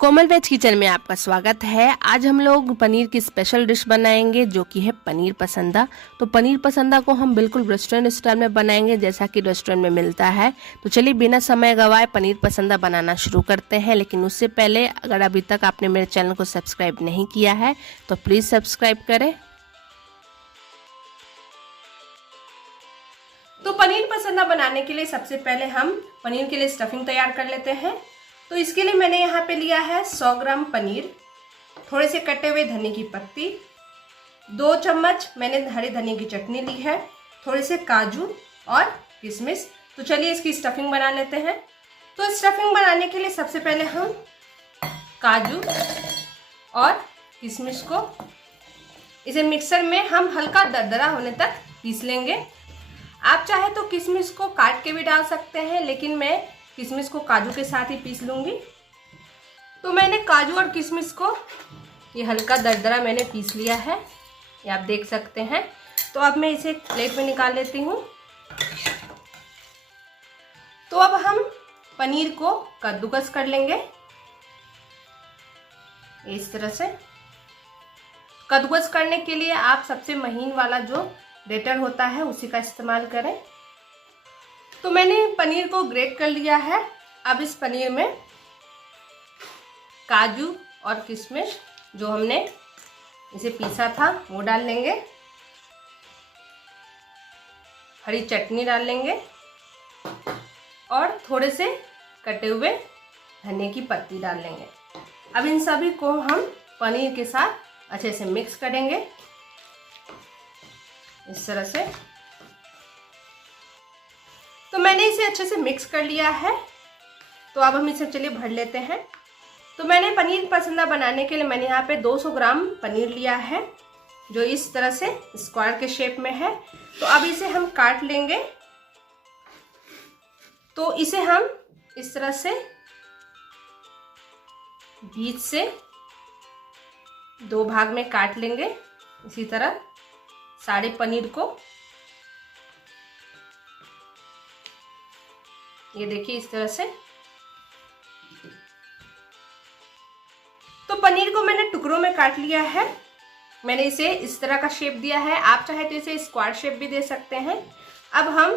कोमल veg kitchen में आपका स्वागत है। आज हम लोग पनीर की स्पेशल डिश बनाएंगे जो कि है पनीर पसंदा। तो पनीर पसंदा को हम बिल्कुल रेस्टोरेंट स्टाइल में बनाएंगे जैसा कि रेस्टोरेंट में मिलता है। तो चलिए बिना समय गवाए पनीर पसंदा बनाना शुरू करते हैं। लेकिन उससे पहले अगर अभी तक आपने मेरे चैनल को सब्सक्राइब नहीं किया है तो प्लीज़ सब्सक्राइब करें। तो पनीर पसंदा बनाने के लिए सबसे पहले हम पनीर के लिए स्टफिंग तैयार कर लेते हैं। तो इसके लिए मैंने यहाँ पे लिया है 100 ग्राम पनीर, थोड़े से कटे हुए धनिया की पत्ती, 2 चम्मच मैंने हरे धनिया की चटनी ली है, थोड़े से काजू और किशमिश। तो चलिए इसकी स्टफिंग बना लेते हैं। तो स्टफिंग बनाने के लिए सबसे पहले हम काजू और किशमिश को इसे मिक्सर में हम हल्का दरदरा होने तक पीस लेंगे। आप चाहे तो किशमिश को काट के भी डाल सकते हैं, लेकिन मैं किशमिश को काजू के साथ ही पीस लूँगी। तो मैंने काजू और किशमिश को ये हल्का दरदरा मैंने पीस लिया है, ये आप देख सकते हैं। तो अब मैं इसे प्लेट में निकाल लेती हूँ। तो अब हम पनीर को कद्दूकस कर लेंगे इस तरह से। कद्दूकस करने के लिए आप सबसे महीन वाला जो ग्रेटर होता है उसी का इस्तेमाल करें। तो मैंने पनीर को ग्रेट कर लिया है। अब इस पनीर में काजू और किशमिश जो हमने इसे पीसा था वो डाल लेंगे, हरी चटनी डाल लेंगे और थोड़े से कटे हुए धनिया की पत्ती डाल लेंगे। अब इन सभी को हम पनीर के साथ अच्छे से मिक्स करेंगे इस तरह से। तो मैंने इसे अच्छे से मिक्स कर लिया है। तो अब हम इसे चलिए भर लेते हैं। तो मैंने पनीर पसंदा बनाने के लिए मैंने यहाँ पे 200 ग्राम पनीर लिया है जो इस तरह से स्क्वायर के शेप में है। तो अब इसे हम काट लेंगे। तो इसे हम इस तरह से बीच से 2 भाग में काट लेंगे। इसी तरह सारे पनीर को ये देखिए इस तरह से। तो पनीर को मैंने टुकड़ों में काट लिया है। मैंने इसे इस तरह का शेप दिया है, आप चाहे तो इसे स्क्वायर शेप भी दे सकते हैं। अब हम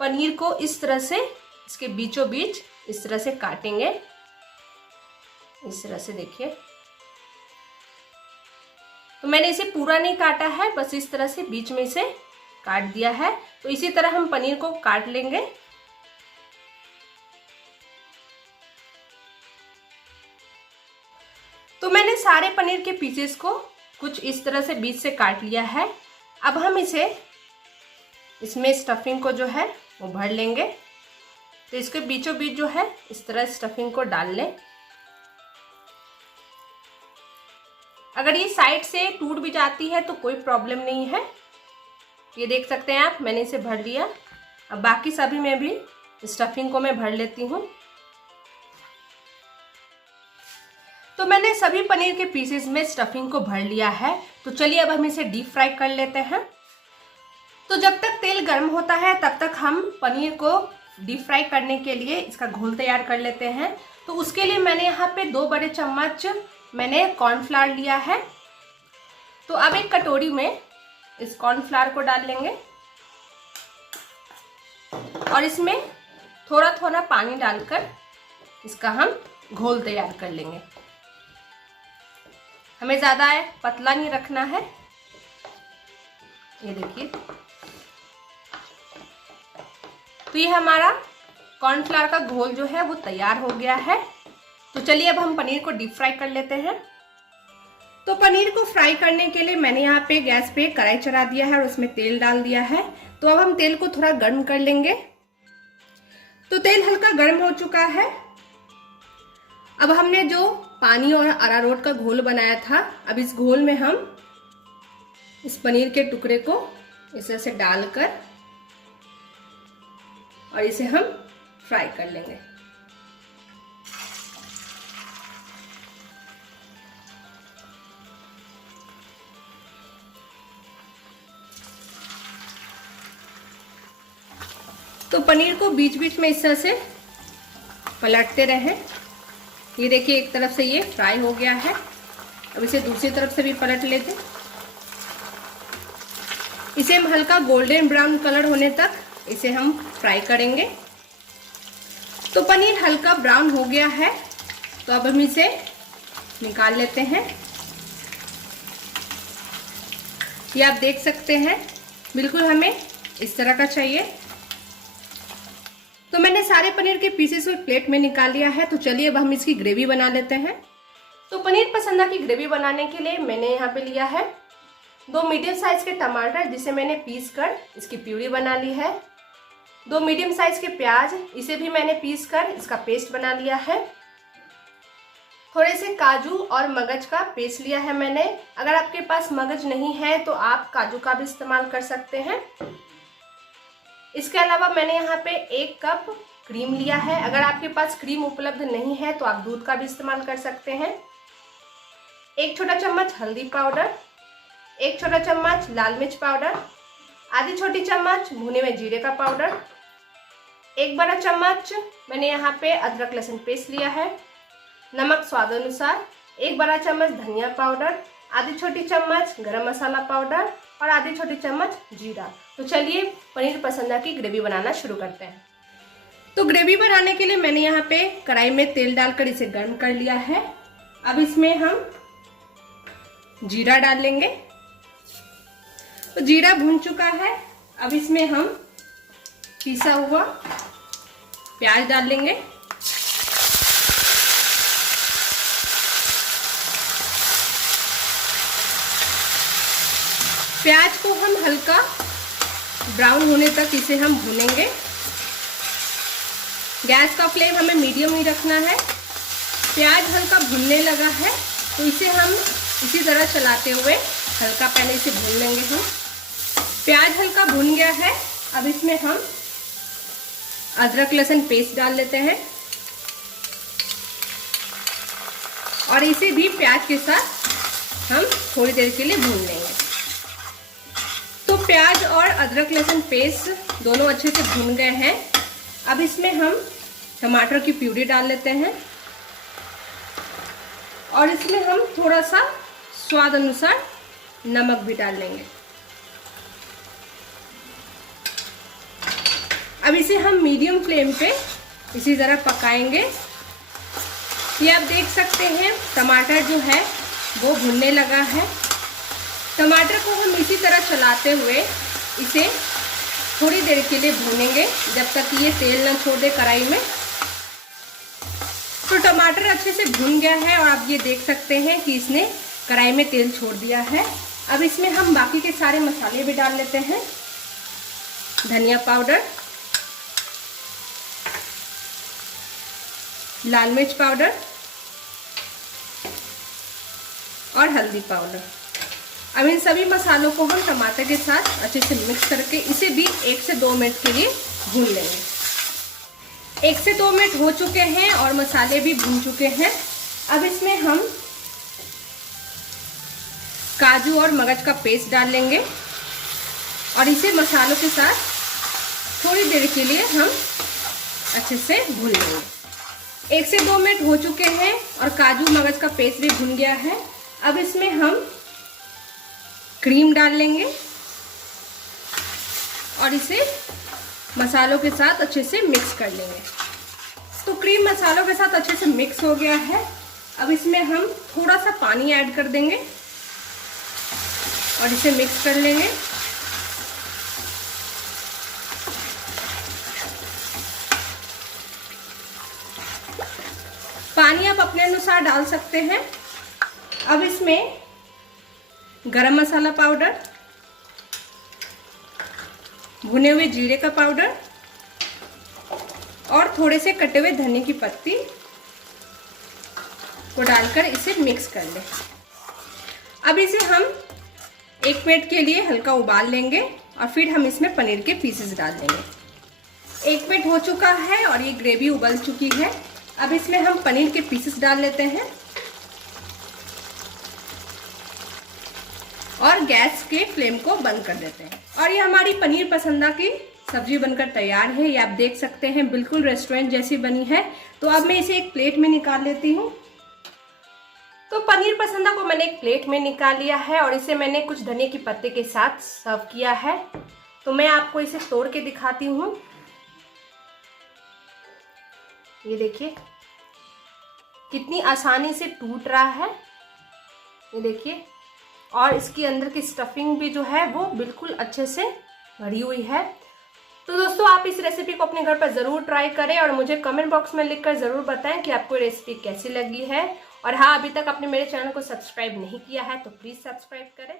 पनीर को इस तरह से इसके बीचों बीच इस तरह से काटेंगे इस तरह से, देखिए। तो मैंने इसे पूरा नहीं काटा है, बस इस तरह से बीच में इसे काट दिया है। तो इसी तरह हम पनीर को काट लेंगे। तो मैंने सारे पनीर के पीसेस को कुछ इस तरह से बीच से काट लिया है। अब हम इसमें स्टफिंग को जो है वो भर लेंगे। तो इसके बीचों बीच जो है इस तरह स्टफिंग को डाल लें। अगर ये साइड से टूट भी जाती है तो कोई प्रॉब्लम नहीं है। ये देख सकते हैं आप, मैंने इसे भर लिया। अब बाकी सभी में भी स्टफिंग को मैं भर लेती हूँ। तो मैंने सभी पनीर के पीसेस में स्टफिंग को भर लिया है। तो चलिए अब हम इसे डीप फ्राई कर लेते हैं। तो जब तक तेल गर्म होता है तब तक हम पनीर को डीप फ्राई करने के लिए इसका घोल तैयार कर लेते हैं। तो उसके लिए मैंने यहाँ पे 2 बड़े चम्मच मैंने कॉर्नफ्लावर लिया है। तो अब एक कटोरी में इस कॉर्नफ्लावर को डाल लेंगे और इसमें थोड़ा थोड़ा पानी डालकर इसका हम घोल तैयार कर लेंगे। हमें ज़्यादा पतला नहीं रखना है। ये देखिए, तो ये हमारा कॉर्नफ्लावर का घोल जो है वो तैयार हो गया है। तो चलिए अब हम पनीर को डीप फ्राई कर लेते हैं। तो पनीर को फ्राई करने के लिए मैंने यहाँ पे गैस पे कढ़ाई चढ़ा दिया है और उसमें तेल डाल दिया है। तो अब हम तेल को थोड़ा गर्म कर लेंगे। तो तेल हल्का गर्म हो चुका है। अब हमने जो पानी और अरारोट का घोल बनाया था, अब इस घोल में हम इस पनीर के टुकड़े को इस तरह से डालकर और इसे हम फ्राई कर लेंगे। तो पनीर को बीच बीच में इस तरह से पलटते रहें ये देखिए एक तरफ से ये फ्राई हो गया है। अब इसे दूसरी तरफ से भी पलट लेते। इसे हम हल्का गोल्डन ब्राउन कलर होने तक इसे हम फ्राई करेंगे। तो पनीर हल्का ब्राउन हो गया है, तो अब हम इसे निकाल लेते हैं। ये आप देख सकते हैं बिल्कुल हमें इस तरह का चाहिए। तो मैंने सारे पनीर के पीसेस को प्लेट में निकाल लिया है। तो चलिए अब हम इसकी ग्रेवी बना लेते हैं। तो पनीर पसंदा की ग्रेवी बनाने के लिए मैंने यहाँ पे लिया है 2 मीडियम साइज के टमाटर, जिसे मैंने पीस कर इसकी प्यूरी बना ली है। 2 मीडियम साइज के प्याज, इसे भी मैंने पीस कर इसका पेस्ट बना लिया है। थोड़े से काजू और मगज का पेस्ट लिया है मैंने। अगर आपके पास मगज नहीं है तो आप काजू का भी इस्तेमाल कर सकते हैं। इसके अलावा मैंने यहाँ पे 1 कप क्रीम लिया है। अगर आपके पास क्रीम उपलब्ध नहीं है तो आप दूध का भी इस्तेमाल कर सकते हैं। 1 छोटा चम्मच हल्दी पाउडर, 1 छोटा चम्मच लाल मिर्च पाउडर, आधी छोटी चम्मच भुने हुए जीरे का पाउडर, 1 बड़ा चम्मच मैंने यहाँ पे अदरक लहसुन पेस्ट लिया है, नमक स्वाद अनुसार, 1 बड़ा चम्मच धनिया पाउडर, आधी छोटी चम्मच गरम मसाला पाउडर और आधी छोटी चम्मच जीरा। तो चलिए पनीर पसंदा की ग्रेवी बनाना शुरू करते हैं। तो ग्रेवी बनाने के लिए मैंने यहाँ पे कढ़ाई में तेल डालकर इसे गर्म कर लिया है। अब इसमें हम जीरा डाल लेंगे। तो जीरा भून चुका है। अब इसमें हम पिसा हुआ प्याज डाल लेंगे। प्याज को हम हल्का ब्राउन होने तक इसे हम भूनेंगे। गैस का फ्लेम हमें मीडियम ही रखना है। प्याज हल्का भुनने लगा है तो इसे हम इसी तरह चलाते हुए हल्का पहले इसे भून लेंगे हम। प्याज हल्का भुन गया है। अब इसमें हम अदरक लहसुन पेस्ट डाल लेते हैं और इसे भी प्याज के साथ हम थोड़ी देर के लिए भून लेंगे। तो प्याज और अदरक लहसुन पेस्ट दोनों अच्छे से भून गए हैं। अब इसमें हम टमाटर की प्यूरी डाल लेते हैं और इसमें हम थोड़ा सा स्वाद अनुसार नमक भी डाल लेंगे। अब इसे हम मीडियम फ्लेम पे इसी तरह पकाएंगे। ये आप देख सकते हैं टमाटर जो है वो भुनने लगा है। टमाटर को हम इसी तरह चलाते हुए इसे थोड़ी देर के लिए भूनेंगे जब तक ये तेल न छोड़ दे कढ़ाई में। तो टमाटर अच्छे से भुन गया है और आप ये देख सकते हैं कि इसने कढ़ाई में तेल छोड़ दिया है। अब इसमें हम बाकी के सारे मसाले भी डाल लेते हैं। धनिया पाउडर, लाल मिर्च पाउडर और हल्दी पाउडर। अब इन सभी मसालों को हम टमाटर के साथ अच्छे से मिक्स करके इसे भी 1 से 2 मिनट के लिए भून लेंगे। 1 से 2 मिनट हो चुके हैं और मसाले भी भून चुके हैं। अब इसमें हम काजू और मगज का पेस्ट डाल लेंगे और इसे मसालों के साथ थोड़ी देर के लिए हम अच्छे से भून लेंगे। 1 से 2 मिनट हो चुके हैं और काजू मगज का पेस्ट भी भुन गया है। अब इसमें हम क्रीम डाल लेंगे और इसे मसालों के साथ अच्छे से मिक्स कर लेंगे। तो क्रीम मसालों के साथ अच्छे से मिक्स हो गया है। अब इसमें हम थोड़ा सा पानी ऐड कर देंगे और इसे मिक्स कर लेंगे। पानी आप अपने अनुसार डाल सकते हैं। अब इसमें गरम मसाला पाउडर, भुने हुए जीरे का पाउडर और थोड़े से कटे हुए धनिया की पत्ती को डालकर इसे मिक्स कर लें। अब इसे हम 1 मिनट के लिए हल्का उबाल लेंगे और फिर हम इसमें पनीर के पीसेस डाल देंगे। 1 मिनट हो चुका है और ये ग्रेवी उबल चुकी है। अब इसमें हम पनीर के पीसेस डाल लेते हैं और गैस के फ्लेम को बंद कर देते हैं। और ये हमारी पनीर पसंदा की सब्जी बनकर तैयार है। ये आप देख सकते हैं बिल्कुल रेस्टोरेंट जैसी बनी है। तो अब मैं इसे एक प्लेट में निकाल लेती हूँ। तो पनीर पसंदा को मैंने एक प्लेट में निकाल लिया है और इसे मैंने कुछ धनिया की पत्ते के साथ सर्व किया है। तो मैं आपको इसे तोड़ के दिखाती हूँ। ये देखिए कितनी आसानी से टूट रहा है, ये देखिए। और इसके अंदर की स्टफिंग भी जो है वो बिल्कुल अच्छे से भरी हुई है। तो दोस्तों आप इस रेसिपी को अपने घर पर ज़रूर ट्राई करें और मुझे कमेंट बॉक्स में लिखकर ज़रूर बताएं कि आपको रेसिपी कैसी लगी है। और हाँ, अभी तक आपने मेरे चैनल को सब्सक्राइब नहीं किया है तो प्लीज़ सब्सक्राइब करें।